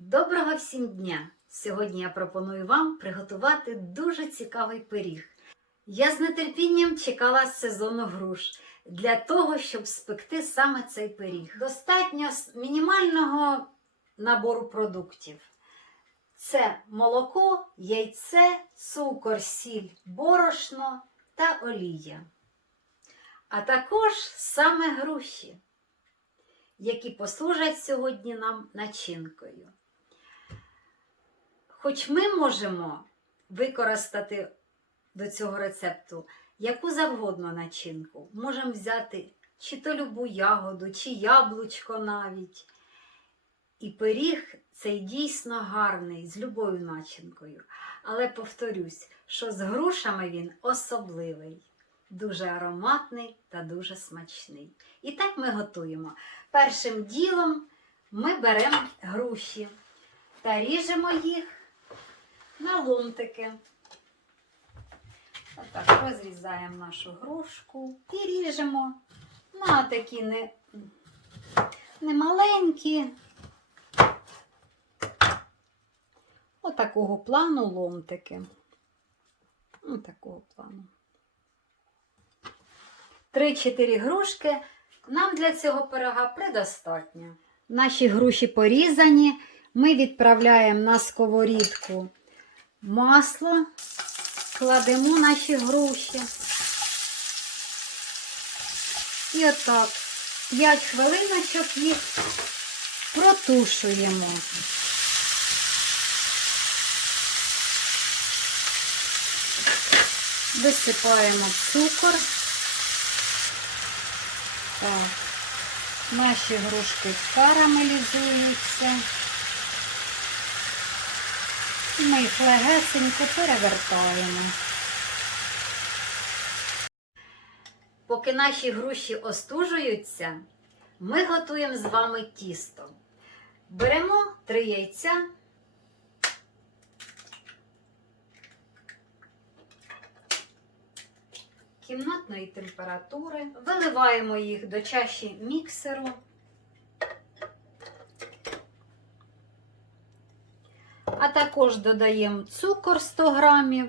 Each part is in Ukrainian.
Доброго всім дня! Сьогодні я пропоную вам приготувати дуже цікавий пиріг. Я з нетерпінням чекала сезону груш для того, щоб спекти саме цей пиріг. Достатньо мінімального набору продуктів. Це молоко, яйце, цукор, сіль, борошно та олія. А також саме груші, які послужать сьогодні нам начинкою. Хоч ми можемо використати до цього рецепту яку завгодно начинку. Можемо взяти чи то любу ягоду, чи яблучко навіть. І пиріг цей дійсно гарний з любою начинкою. Але повторюсь, що з грушами він особливий, дуже ароматний та дуже смачний. І так ми готуємо. Першим ділом ми беремо груші та ріжемо їх на ломтики. Отак розрізаємо нашу грушку і ріжемо на такі не, не маленькі, отакого плану ломтики. Отакого плану. 3-4 грушки нам для цього пирога предостатньо. Наші груші порізані. Ми відправляємо на сковорідку масло, кладемо наші груші. І отак 5 хвилиночок їх протушуємо. Висипаємо цукор. Так. Наші грушки карамелізуються. І Ми їх легесенько перевертаємо. Поки наші груші остужуються, ми готуємо з вами тісто. Беремо три яйця. Кімнатної температури. Виливаємо їх до чаші міксеру. А також додаємо цукор 100 грамів,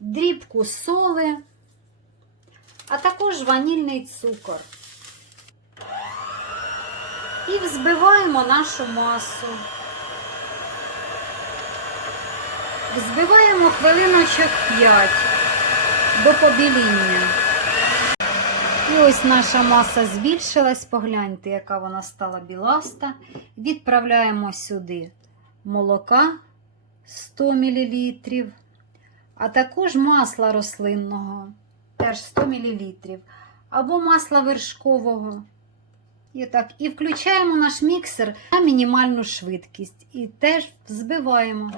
дрібку соли, а також ванільний цукор. І взбиваємо нашу масу. Взбиваємо хвилиночок 5 до побіління. І ось наша маса збільшилась. Погляньте, яка вона стала біласта. Відправляємо сюди молока 100 мл, а також масла рослинного, теж 100 мл, або масла вершкового. І, так, і включаємо наш міксер на мінімальну швидкість і теж взбиваємо.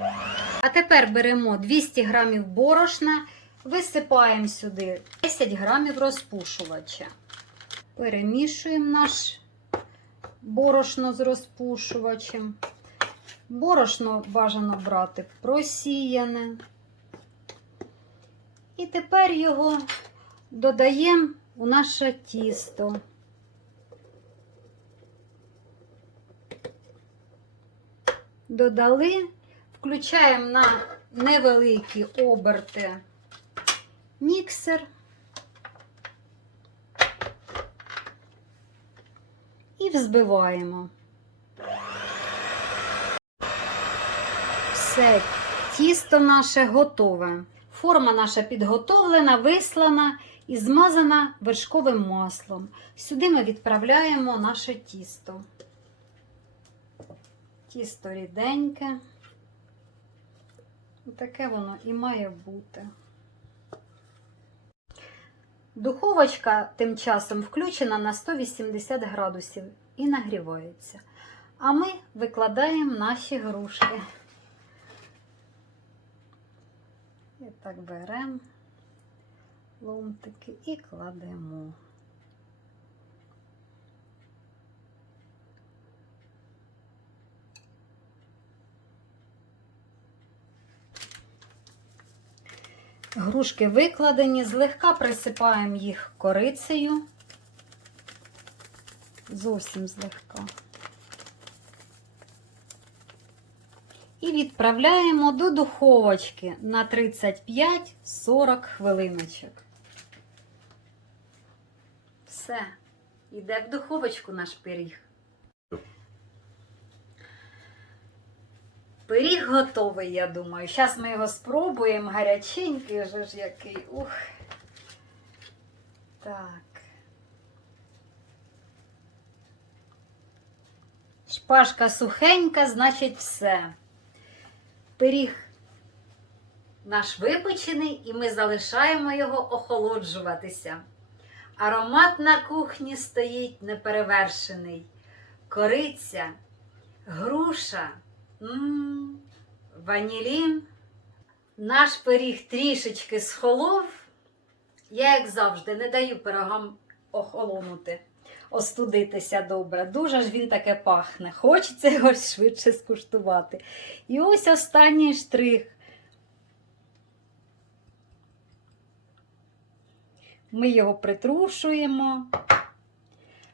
А тепер беремо 200 г борошна, висипаємо сюди 10 грамів розпушувача. Перемішуємо наш борошно з розпушувачем. Борошно бажано брати просіяне. І тепер його додаємо у наше тісто. Додали, включаємо на невеликі оберти міксер. І взбиваємо. Все, тісто наше готове. Форма наша підготовлена, вислана і змазана вершковим маслом. Сюди ми відправляємо наше тісто. Тісто ріденьке. Таке воно і має бути. Духовочка тим часом включена на 180 градусів і нагрівається. А ми викладаємо наші грушки. І так беремо ломтики і кладемо. Грушки викладені, злегка присипаємо їх корицею, зовсім злегка. І відправляємо до духовочки на 35-40 хвилиночок. Все, йде в духовочку наш пиріг. Пиріг готовий, я думаю. Зараз ми його спробуємо. Гаряченький вже ж який. Ух. Так. Шпажка сухенька, значить все. Пиріг наш випечений, і ми залишаємо його охолоджуватися. Аромат на кухні стоїть неперевершений. Кориця, груша, м ванілін. Наш пиріг трішечки схолов. Я, як завжди, не даю пирогам охолонути, остудитися добре. Дуже ж він таке пахне. Хочеться його швидше скуштувати. І ось останній штрих. Ми його притрушуємо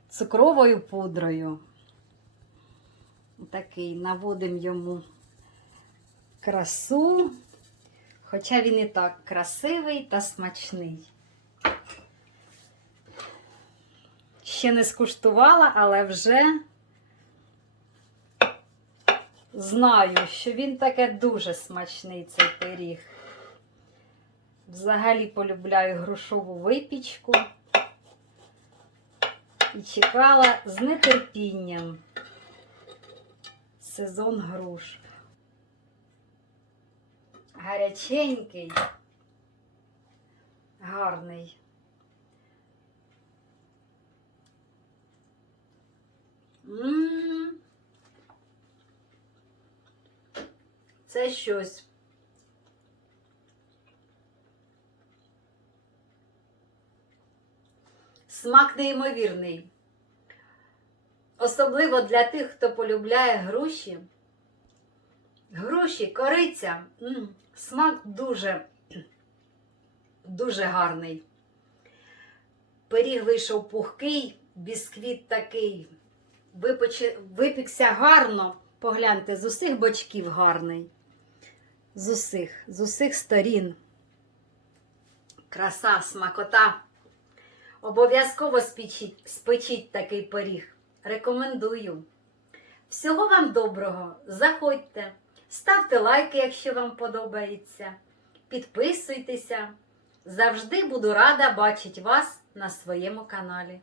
цукровою пудрою. Такий наводимо йому красу, хоча він і так красивий та смачний. Ще не скуштувала, але вже знаю, що він таке дуже смачний цей пиріг. Взагалі полюбляю грушову випічку і чекала з нетерпінням сезон груш. Гаряченький, гарний. М. Це щось. Смак неймовірний. Особливо для тих, хто полюбляє груші. Груші, кориця. М, Смак дуже, дуже гарний. Пиріг вийшов пухкий, бісквіт такий. Випече- Випікся гарно. Погляньте, з усіх бочків гарний. З усіх, з усіх сторін. Краса, смакота. Обов'язково спечіть, спечіть такий пиріг. Рекомендую. Всього вам доброго. Заходьте, ставте лайки, якщо вам подобається. Підписуйтеся. Завжди буду рада бачити вас на своєму каналі.